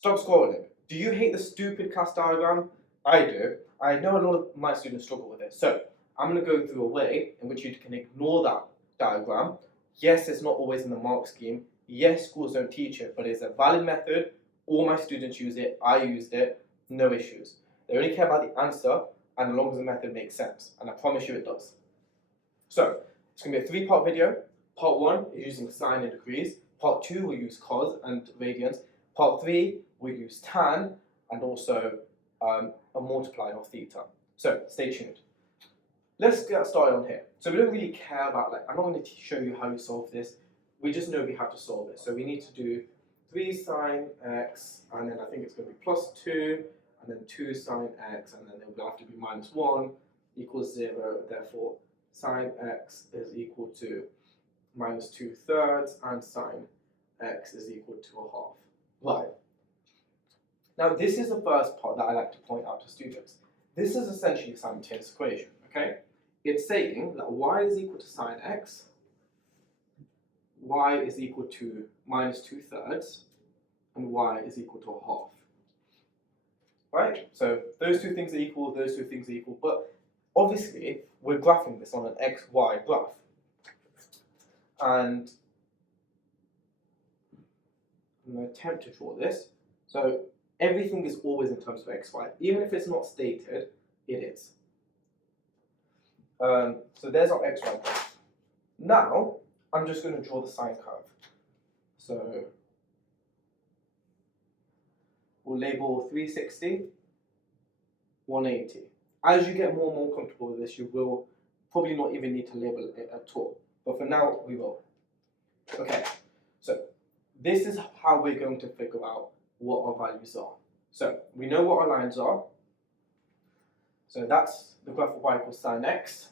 Stop scrolling. Do you hate the stupid CAS diagram? I do. I know a lot of my students struggle with it. So I'm going to go through a way in which you can ignore that diagram. Yes, it's not always in the mark scheme. Yes, schools don't teach it, but it's a valid method. All my students use it. I used it. No issues. They only care about the answer and as long as the method makes sense. And I promise you it does. So it's going to be a three-part video. Part 1 is using sine and degrees. Part 2 we'll use cos and radians. Part 3 we'll use tan and also a multiplier of theta. So stay tuned. Let's get started on here. So we don't really care about, I'm not going to show you how you solve this. We just know we have to solve it. So we need to do 3 sine x, and then I think it's going to be plus 2, and then 2 sine x, and then it will have to be minus 1 equals 0. Therefore, sine x is equal to minus 2/3, and sine x is equal to a half. Right. Now, this is the first part that I like to point out to students. This is essentially a simultaneous equation, okay? It's saying that y is equal to sine x, y is equal to minus 2/3, and y is equal to a half. Right? So those two things are equal, those two things are equal, but obviously we're graphing this on an xy graph. And I'm going to attempt to draw this. So everything is always in terms of xy. Even if it's not stated, it is. So there's our xy graph. Now, I'm just going to draw the sine curve. So we'll label 360, 180. As you get more and more comfortable with this, you will probably not even need to label it at all. But for now, we will. Okay, so this is how we're going to figure out what our values are. So we know what our lines are. So that's the graph of y equals sine x.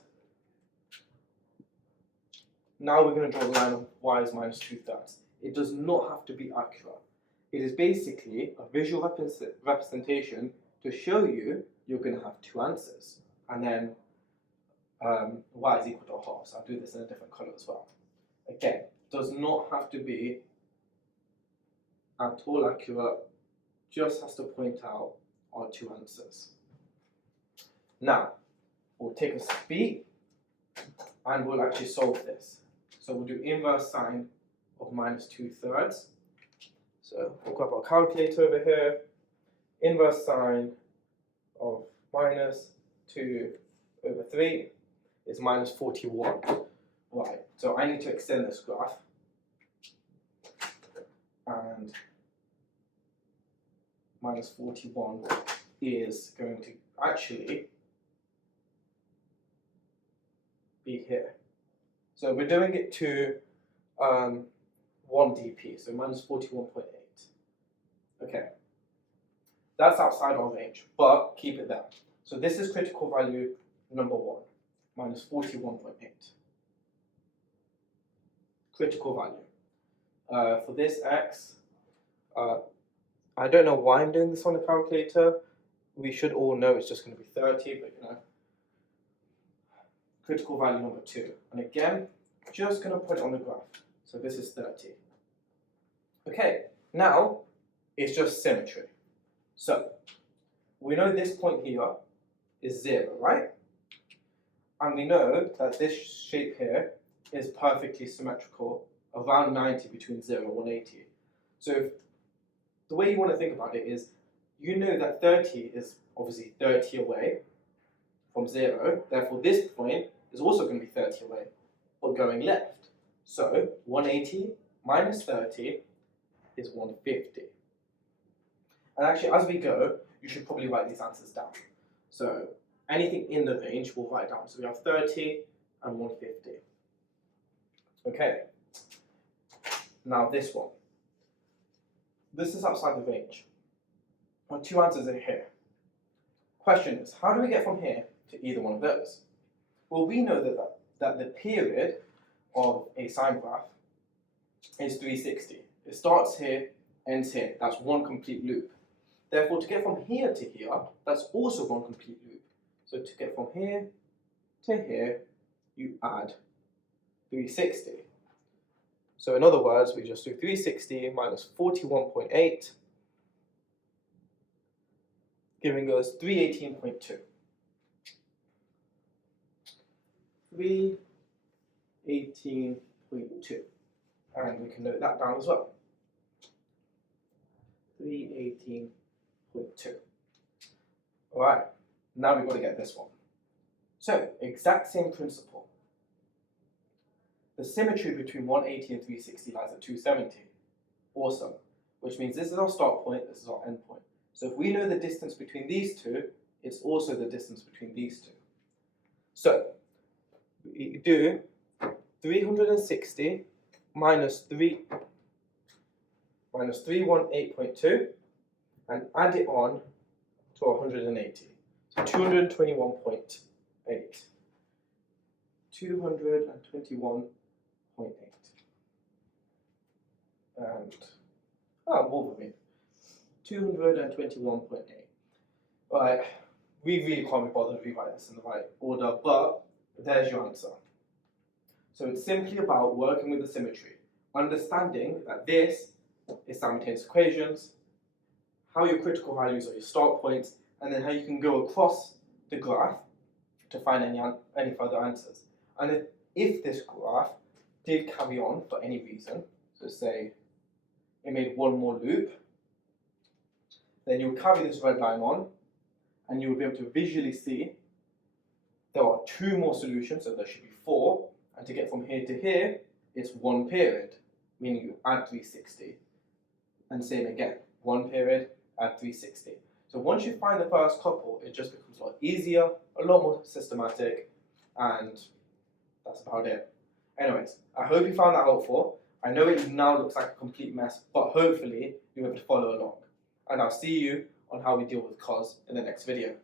Now we're going to draw the line of y is minus 2/3. It does not have to be accurate. It is basically a visual representation to show you you're going to have two answers. And then y is equal to a half. So I'll do this in a different color as well. Again, does not have to be at all accurate, just has to point out our two answers. Now, we'll take a speed and we'll actually solve this. So we'll do inverse sine of minus 2/3. So we'll grab our calculator over here. Inverse sine of minus 2/3 is minus 41. Right, so I need to extend this graph. And minus 41 is going to actually be here. So we're doing it to 1 dp, so minus 41.8. Okay, that's outside our range, but keep it there. So this is critical value number 1, minus 41.8. Critical value. For this x, I don't know why I'm doing this on a calculator. We should all know it's just going to be 30, but you know. Critical value number 2. And again, just going to put it on the graph. So this is 30. Okay, now it's just symmetry. So we know this point here is 0, right? And we know that this shape here is perfectly symmetrical, around 90 between 0 and 180. So the way you want to think about it is, you know that 30 is obviously 30 away from 0, therefore this point is also going to be 30 away, but going left. So 180 minus 30 is 150. And actually, as we go, you should probably write these answers down. So anything in the range we'll write down. So we have 30 and 150. Okay. Now this one. This is outside the range. Our two answers are here. Question is, how do we get from here to either one of those? Well, we know that the period of a sine graph is 360. It starts here, ends here. That's one complete loop. Therefore, to get from here to here, that's also one complete loop. So to get from here to here, you add 360. So in other words, we just do 360 minus 41.8 giving us 318.2. 318.2. And we can note that down as well. 318.2. Alright, now we've got to get this one. So, exact same principle. The symmetry between 180 and 360 lies at 270. Awesome. Which means this is our start point, this is our end point. So if we know the distance between these two, it's also the distance between these two. So, we do 360 minus 318.2 and add it on to 180. So 221.8. 221.8. And Wolverine. 221.8. Right, we really can't be bothered to rewrite this in the right order, but there's your answer. So it's simply about working with the symmetry, understanding that this is simultaneous equations, how your critical values are your start points, and then how you can go across the graph to find any further answers. And if this graph did carry on for any reason, so say it made one more loop, then you'll carry this red line on, and you'll be able to visually see there are two more solutions, so there should be 4, and to get from here to here, it's one period, meaning you add 360, and same again, one period, add 360. So once you find the first couple, it just becomes a lot easier, a lot more systematic, and that's about it. Anyways, I hope you found that helpful. I know it now looks like a complete mess, but hopefully you'll be able to follow along. And I'll see you on how we deal with cos in the next video.